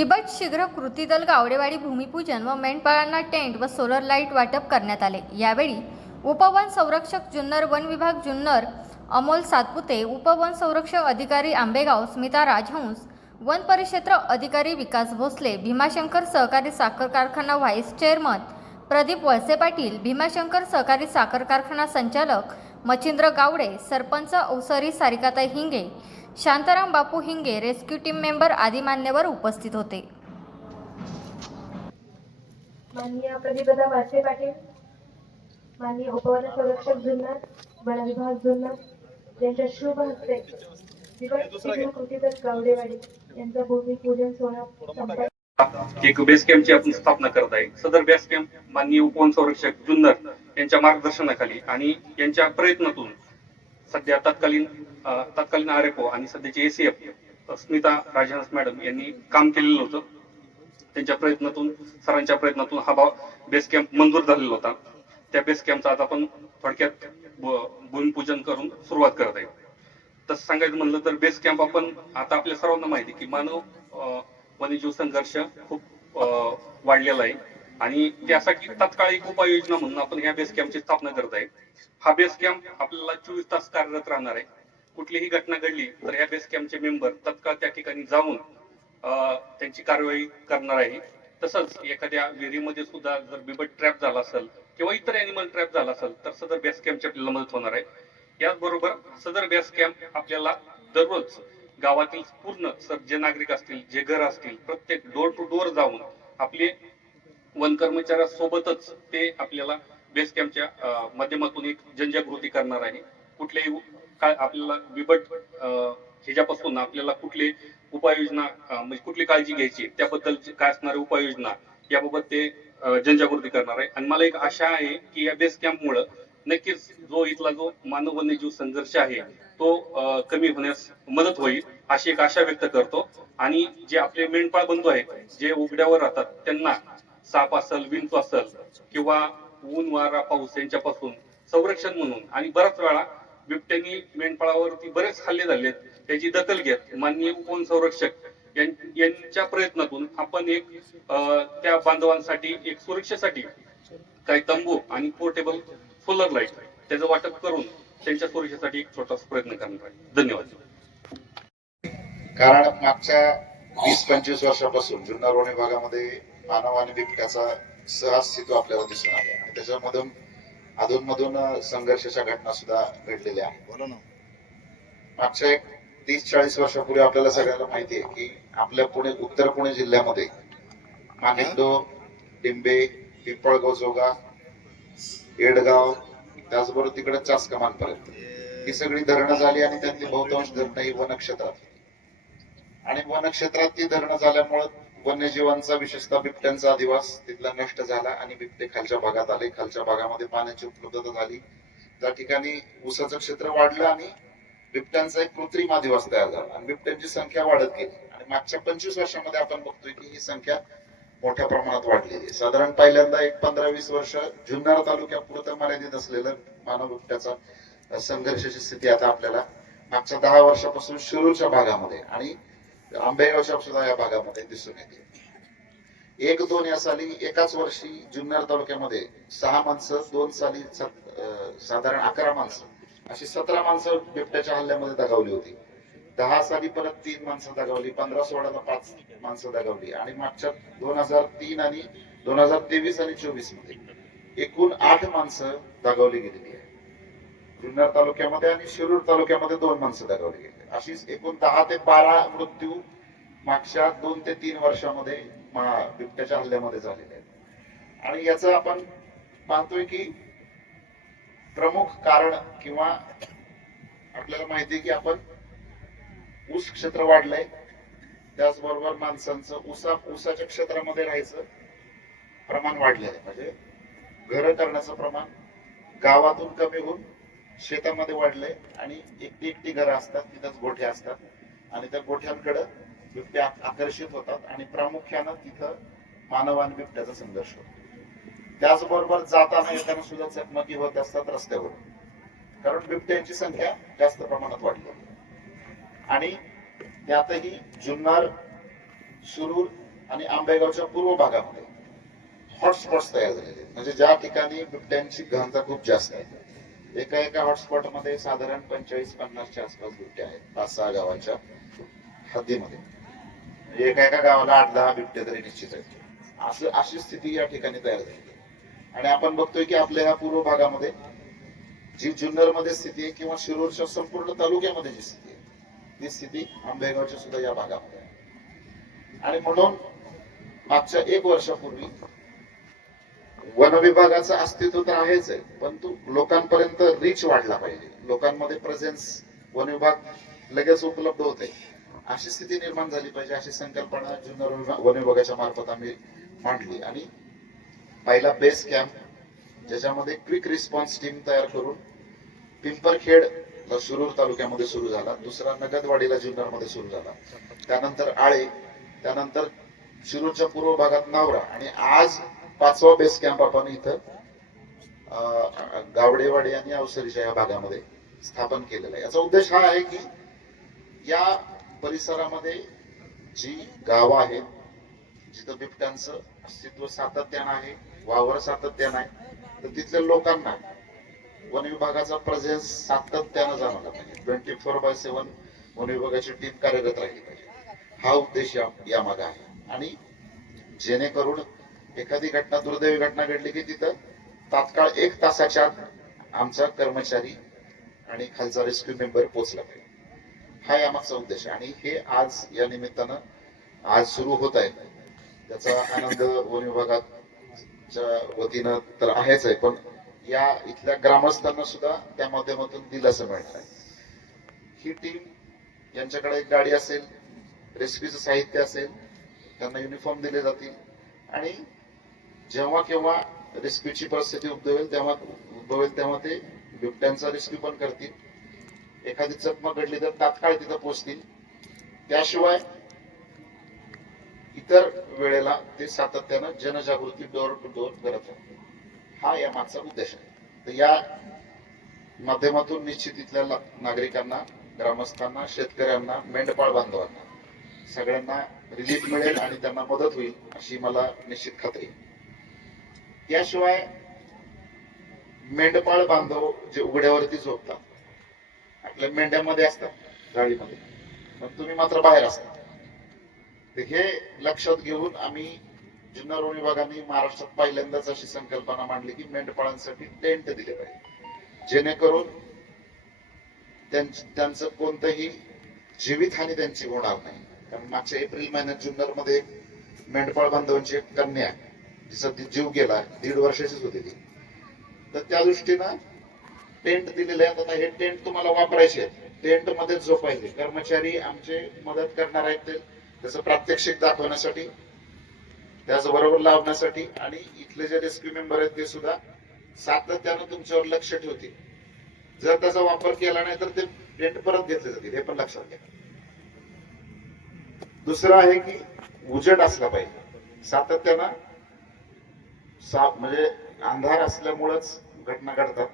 बिबट शीघ्र कृती दल गावडेवाडी भूमिपूजन व मेंढपाळांना टेंट व सोलर लाइट वाटप करण्यात आले. यावेळी उपवन संरक्षक जुन्नर वन विभाग जुन्नर अमोल सातपुते उपवन संरक्षक अधिकारी आंबेगाव स्मिता राजहंस वन परिक्षेत्र अधिकारी विकास भोसले भीमाशंकर सहकारी साखर कारखाना व्हाईस चेअरमन प्रदीप वळसे पाटील भीमाशंकर सहकारी साखर कारखाना संचालक Machhindra Gawade sarpanch Ausari सारिकाताई Hinge Shantaram Bapu Hinge rescue team member आदी मान्यवर उपस्थित होते. माननीय प्रतिपदा वासे पाटील माननीय उपवन संरक्षक जुन्नर वन विभाग जुन्नर यांच्या शुभ हस्ते गावडेवाडी यांचा भूमिपूजन सोहळा एक बेस कॅम्पची आपण स्थापना करत आहे. सदर बेस कॅम्प माननीय उपवन संरक्षक जुन्नर यांच्या मार्गदर्शनाखाली आणि यांच्या प्रयत्नातून सध्या तत्कालीन तत्कालीन आर एफ ओ आणि सध्याचे एसीएफ स्मिता राजहंस मॅडम यांनी काम केलेलं होतं. त्यांच्या प्रयत्नातून सरांच्या प्रयत्नातून हा भाव बेस कॅम्प मंजूर झालेला होता. त्या बेस कॅम्पचा आज आपण थोडक्यात भूमिपूजन करून सुरुवात करत आहे. तसं सांगायचं म्हणलं तर बेस कॅम्प आपण आता आपल्या सर्वांना माहिती की मानव वन्यजीव संघर्ष खूप अं, वाढलेला आहे. आणि त्यासाठी तात्काळ उपाययोजना म्हणून आपण ह्या बेस कॅम्पची स्थापना करत आहे. हा बेस कॅम्प आपल्याला चोवीस तास कार्यरत राहणार आहे. कुठलीही घटना घडली तर ह्या बेस कॅम्पचे मेंबर तत्काळ त्या ठिकाणी जाऊन त्यांची कारवाई करणार आहे. तसंच एखाद्या विहिरीमध्ये सुद्धा जर बिबट ट्रॅप झाला असेल किंवा इतर अॅनिमल ट्रॅप झाला असेल तर सदर बेस कॅम्पची आपल्याला मदत होणार आहे. याचबरोबर सदर बेस कॅम्प आपल्याला दररोज गावातील पूर्ण सर जे नागरिक असतील जे घर असतील प्रत्येक डोर टू डोर जाऊन आपले वन कर्मचाऱ्यासोबतच ते आपल्याला बेस कॅम्पच्या माध्यमातून एक जनजागृती करणार आहे. कुठल्याही काय आपल्याला बिबट अं, ह्याच्यापासून आपल्याला कुठले उपाययोजना म्हणजे कुठली काळजी घ्यायची त्याबद्दल काय असणाऱ्या उपाययोजना याबाबत ते जनजागृती करणार आहे. आणि मला एक आशा आहे की या बेस कॅम्पमुळं नक्कीच जो इथला जो मानव वन्यजीव संघर्ष आहे तो कमी होण्यास मदत होईल अशी एक आशा व्यक्त करतो. आणि जे आपले मेंढपाळ बंधू आहेत जे उघड्यावर राहतात त्यांना साप असेल विंचू असेल किंवा ऊन वारा पाऊस यांच्यापासून संरक्षण म्हणून. आणि बऱ्याच वेळा बिबट्यांनी मेंढपाळावरती बरेच हल्ले झालेत त्याची दखल घेत माननीय उपवन संरक्षक यांच्या प्रयत्नातून आपण एक त्या बांधवांसाठी एक सुरक्षेसाठी काही तंबू आणि पोर्टेबल सोलर लाइट त्याचं वाटप करून त्यांच्या सुरक्षेसाठी एक छोटासा प्रयत्न करणार आहे. धन्यवाद. कारण मागच्या वीस पंचवीस वर्षापासून जुन्नर वणी भागामध्ये मानव आणि बिबट्याचा सहअस्तित्व आपल्याला दिसून आलं. आणि त्याच्यामधून अधूनमधून संघर्षाच्या घटना सुद्धा घडलेल्या आहेत. मागच्या एक तीस चाळीस वर्षापूर्वी आपल्याला सगळ्यांना माहिती आहे की आपल्या पुणे उत्तर पुणे जिल्ह्यामध्ये मानिंदो डिंबे पिंपळगाव जोगा येडगाव त्याचबरोबर तिकडे चास कमानपर्यंत ही सगळी धरणं झाली आणि त्यातली बहुतांश धरणं ही वनक्षेत्रात आणि वनक्षेत्रात ती धरणं झाल्यामुळं वन्यजीवांचा विशेषतः बिबट्यांचा अधिवास तिथला नष्ट झाला आणि बिबटे खालच्या भागात आले. खालच्या भागामध्ये पाण्याची उपलब्धता झाली. त्या ठिकाणी ऊसाचं क्षेत्र वाढलं आणि बिबट्यांचा एक कृत्रिम अधिवास तयार झाला आणि बिबट्यांची संख्या वाढत गेली. आणि मागच्या पंचवीस वर्षामध्ये आपण बघतोय की ही संख्या मोठ्या प्रमाणात वाढलेली आहे. साधारण पहिल्यांदा एक पंधरा वीस वर्ष जुन्नर तालुक्यापुरतं मर्यादित असलेलं मानव बिबट्याचा संघर्षाची स्थिती आता आपल्याला मागच्या दहा वर्षापासून शिरूरच्या भागामध्ये आणि आंबेगाव सुद्धा या भागामध्ये दिसून येते. एक दोन या साली एकाच वर्षी जुन्नर तालुक्यामध्ये सहा माणसं दोन साली साधारण अकरा माणसं अशी सतरा माणसं बिबट्याच्या हल्ल्यामध्ये दगावली होती. दहा साली परत तीन माणसं दगावली पंधरा सोळाला पाच माणसं दगावली आणि मागच्या दोन हजार तीन आणि दोन हजार तेवीस आणि चोवीसमध्ये एकूण आठ माणसं दगावली गेलेली आहे जुन्नर तालुक्यामध्ये आणि शिरूर तालुक्यामध्ये दोन माणसं दगावली गेली. अशीच एकूण दहा ते बारा मृत्यू मागच्या दोन ते तीन वर्षामध्ये बिबट्याच्या हल्ल्यामध्ये झालेले आहेत. आणि याचं आपण मानतोय की प्रमुख कारण किंवा आपल्याला माहिती आहे की आपण ऊस क्षेत्र वाढलंय. त्याचबरोबर माणसांचं ऊसा ऊसाच्या क्षेत्रामध्ये राहायचं प्रमाण वाढलेलं आहे. म्हणजे घरं करण्याचं प्रमाण गावातून कमी होऊन शेतामध्ये वाढलंय आणि एकटी एकटी घरं असतात तिथंच गोठे असतात. आणि त्या गोठ्यांकडे बिबट्या आकर्षित होतात आणि प्रामुख्यानं तिथं मानव आणि बिबट्याचा संघर्ष होतो. त्याचबरोबर जाताना येताना सुद्धा चकमकी होत असतात रस्त्यावर. कारण बिबट्यांची संख्या जास्त प्रमाणात वाढली. आणि त्यातही जुन्नर सुरूर आणि आंबेगावच्या पूर्व भागामध्ये हॉटस्पॉट्स तयार झालेले म्हणजे ज्या ठिकाणी बिबट्यांची घनता खूप जास्त आहे. एका एका हॉटस्पॉटमध्ये साधारण पंचेचाळीस पन्नासच्या आसपास बिबटे आहेत. पाच सहा गावाच्या हद्दीमध्ये. म्हणजे एका एका गावाला आठ दहा बिबटे तरी निश्चित आहेत. असं अशी स्थिती या ठिकाणी तयार झाली. आणि आपण बघतोय की आपल्या ह्या पूर्व भागामध्ये जी जुन्नरमध्ये स्थिती आहे किंवा शिरूरच्या संपूर्ण तालुक्यामध्ये जी स्थिती आहे ती स्थिती आंबेगावच्या सुद्धा या भागामध्ये आहे. आणि म्हणून मागच्या एक वर्षापूर्वी वन विभागाचं अस्तित्व तर आहेच आहे परंतु लोकांपर्यंत रीच वाढला पाहिजे. लोकांमध्ये प्रेझेन्स वन विभाग लगेच उपलब्ध होते अशी स्थिती निर्माण झाली पाहिजे अशी संकल्पना जुन्नर वन विभागाच्या मार्फत आम्ही मांडली. आणि पहिला बेस कॅम्प ज्याच्यामध्ये क्विक रिस्पॉन्स टीम तयार करून पिंपरखेड सुरूर तालुक्यामध्ये सुरू झाला. दुसरा नगदवाडीला जुन्नरमध्ये सुरू झाला. त्यानंतर आळे त्यानंतर शिरूरच्या पूर्व भागात नावरा आणि आज पाचवा बेस कॅम्प आपण इथं गावडेवाडी आणि अवसरीच्या या भागामध्ये स्थापन केलेला आहे. याचा उद्देश हा आहे की या परिसरामध्ये जी गावं आहेत जिथं बिबट्यांचं अस्तित्व सातत्यानं आहे वावर सातत्यानं आहे तर तिथल्या लोकांना वन विभागाचा प्रेझेन्स सातत्यानं जाणवला पाहिजे. Twenty four by seven one विभागाची टीम कार्यरत राहिली पाहिजे. हा उद्देश या यामागे आहे. आणि जेणेकरून एखादी घटना दुर्दैवी घटना घडली की तिथं तात्काळ एक तासाच्या आत आमचा कर्मचारी आणि खालचा रेस्क्यू मेंबर पोहोचला पाहिजे. हा यामागचा उद्देश आहे. आणि हे आज या निमित्तानं आज सुरू होत आहे. त्याचा आनंद वन विभागाच्या वतीनं तर आहेच आहे पण या इथल्या ग्रामस्थांना सुद्धा त्या माध्यमातून दिलासा मिळणार आहे. ही टीम यांच्याकडे एक गाडी असेल रेस्क्यूचं साहित्य असेल त्यांना युनिफॉर्म दिले जातील आणि जेव्हा केव्हा रेस्क्यूची परिस्थिती उद्भवेल तेव्हा उद्भवेल तेव्हा ते बिबट्यांचा रेस्क्यू पण करतील. एखादी चकमक घडली तर तात्काळ तिथं पोहोचतील त्याशिवाय इतर वेळेला ते सातत्यानं जनजागृती डोर टू डोर करत राहतील. हा या मागचा उद्देश आहे. तर या माध्यमातून निश्चित इथल्या नागरिकांना ग्रामस्थांना शेतकऱ्यांना मेंढपाळ बांधवांना सगळ्यांना रिलीफ मिळेल आणि त्यांना मदत होईल अशी मला निश्चित खात्री आहे. याशिवाय मेंढपाळ बांधव जे उघड्यावरती झोपतात आपल्या मेंढ्यामध्ये असतात जाळीमध्ये. पण तुम्ही मात्र बाहेर असता. तर हे लक्षात घेऊन आम्ही जुन्नर वन विभागाने महाराष्ट्रात पहिल्यांदाच अशी संकल्पना मांडली की मेंढपाळांसाठी टेंट दिले पाहिजे. जेणेकरून त्यांचं कोणतंही जीवितहानी त्यांची होणार नाही. कारण मागच्या एप्रिल महिन्यात जुन्नरमध्ये मेंढपाळ बांधवांची एक कन्या तिचा जीव गेला दीड वर्षाचीच होती ती. तर त्या दृष्टीनं टेंट दिलेले आहेत आता हे टेंट तुम्हाला वापरायचे आहेत. टेंटमध्ये झोपायचे. कर्मचारी आमचे मदत करणार आहेत ते. त्याचं प्रात्यक्षिक दाखवण्यासाठी त्याचबरोबर लावण्यासाठी आणि इथले जे रेस्क्यू मेंबर आहेत ते सुद्धा सातत्यानं तुमच्यावर लक्ष ठेवतील. जर त्याचा वापर केला नाही तर ते टेंट परत घेतले जातील. हे पण लक्षात घ्या. दुसरं आहे की उजेड असला पाहिजे. सातत्यानं सा म्हणजे अंधार असल्यामुळेच घटना घडतात.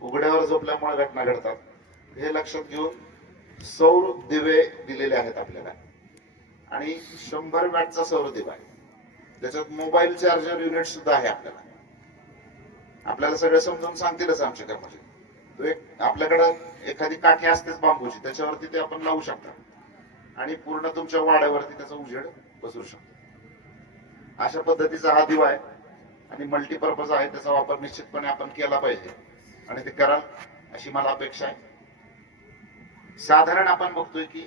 उघड्यावर झोपल्यामुळे घटना घडतात. हे लक्षात घेऊन सौर दिवे दिलेले आहेत आपल्याला. आणि शंभर वॅटचा सौर दिवा आहे. त्याच्यात मोबाईल चार्जर युनिट सुद्धा आहे आपल्याला. आपल्याला सगळं समजून सांगतीलच आमचे कर्मचारी. तो एक आपल्याकडं एखादी काठी असतेच बांबूची त्याच्यावरती ते आपण लावू शकता. आणि पूर्ण तुमच्या वाड्यावरती त्याचा उजेड बसवू शकतो. अशा पद्धतीचा हा दिवा आहे. आणि मल्टीपर्पज आहे त्याचा वापर निश्चितपणे आपण केला पाहिजे. आणि ते कराल अशी मला अपेक्षा आहे. साधारण आपण बघतोय की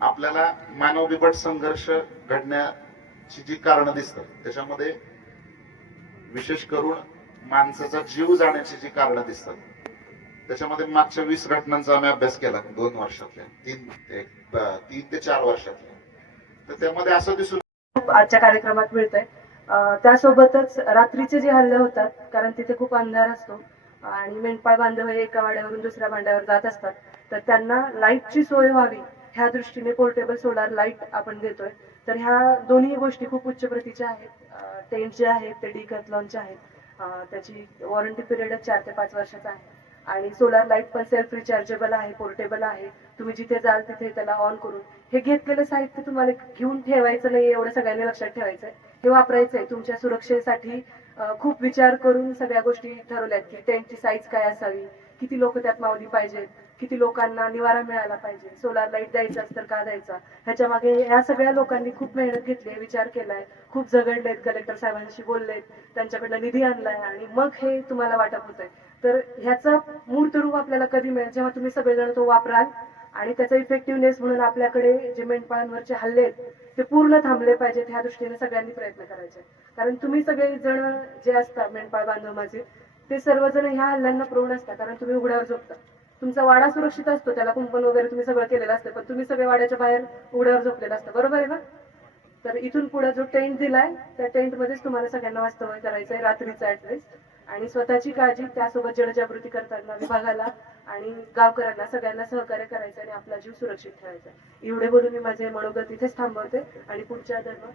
आपल्याला मानव बिबट संघर्ष घडण्याची जी कारण दिसतात त्याच्यामध्ये विशेष करून माणसाचा जीव जाण्याची जी कारण दिसतात त्याच्यामध्ये मागच्या वीस घटनांचा आम्ही अभ्यास केला दोन वर्षातल्या तीन ते तीन ते चार वर्षातल्या. तर त्यामध्ये असं दिसून आजच्या कार्यक्रमात मिळतंय. त्यासोबतच रात्रीचे जे हल्ले होतात कारण तिथे खूप अंधार असतो आणि मेंढपाळ बांधव हे एका वाड्यावरून दुसऱ्या भांड्यावर जात असतात तर त्यांना लाईटची सोय व्हावी ह्या दृष्टीने पोर्टेबल सोलार लाइट आपण देतोय. तर ह्या दोन्ही गोष्टी खूप उच्च प्रतीच्या आहेत. टेंट जे आहेत ते डिकॅथलॉनचे आहेत. त्याची वॉरंटी पिरियड चार ते पाच वर्षाचा आहे. आणि सोलार लाइट पण सेल्फ रिचार्जेबल आहे पोर्टेबल आहे. तुम्ही जिथे जाल तिथे त्याला ऑन करून. हे घेतलेलं साहित्य तुम्हाला घेऊन ठेवायचं नाही एवढं सगळ्यांनी लक्षात ठेवायचंय. हे वापरायचंय तुमच्या सुरक्षेसाठी. खूप विचार करून सगळ्या गोष्टी ठरवल्यात की टेंटची साईज काय असावी? किती लोक त्यात मावली पाहिजेत? किती लोकांना निवारा मिळाला पाहिजे? सोलार लाइट द्यायचा तर का द्यायचा? ह्याच्या मागे ह्या सगळ्या लोकांनी खूप मेहनत घेतली आहे विचार केलाय. खूप झगडलेत कलेक्टर साहेबांशी बोललेत त्यांच्याकडनं निधी आणलाय आणि मग हे तुम्हाला वाटप होत आहे तर ह्याचा मूर्त रूप आपल्याला कधी मिळेल? जेव्हा तुम्ही सगळेजण तो वापराल आणि त्याचा इफेक्टिव्हनेस म्हणून आपल्याकडे जे मेंढपाळांवरचे हल्ले आहेत ते पूर्ण थांबले पाहिजेत ह्या दृष्टीने सगळ्यांनी प्रयत्न करायचे. कारण तुम्ही सगळे जण जे असता मेंढपाळ बांधव माझे ते सर्वजण ह्या हल्ल्यांना प्रवण असतात. कारण तुम्ही उघड्यावर झोपता. तुमचा वाडा सुरक्षित असतो त्याला कुंपण वगैरे तुम्ही सगळं केलेलं असतं पण तुम्ही सगळे वाड्याच्या बाहेर उघड्यावर झोपलेलं असतं. बरोबर आहे ना? तर इथून पुढे जो टेंट दिलाय त्या टेंट मध्येच तुम्हाला सगळ्यांना वास्तव्य करायचंय रात्रीचा ऍटलिस्ट आणि स्वतःची काळजी त्यासोबत जनजागृती करताना विभागाला आणि गावकऱ्यांना सगळ्यांना सहकार्य करायचं आणि आपला जीव सुरक्षित ठेवायचा एवढे बोलून मी माझे मनोगत इथेच थांबवते आणि पुढच्या धर्म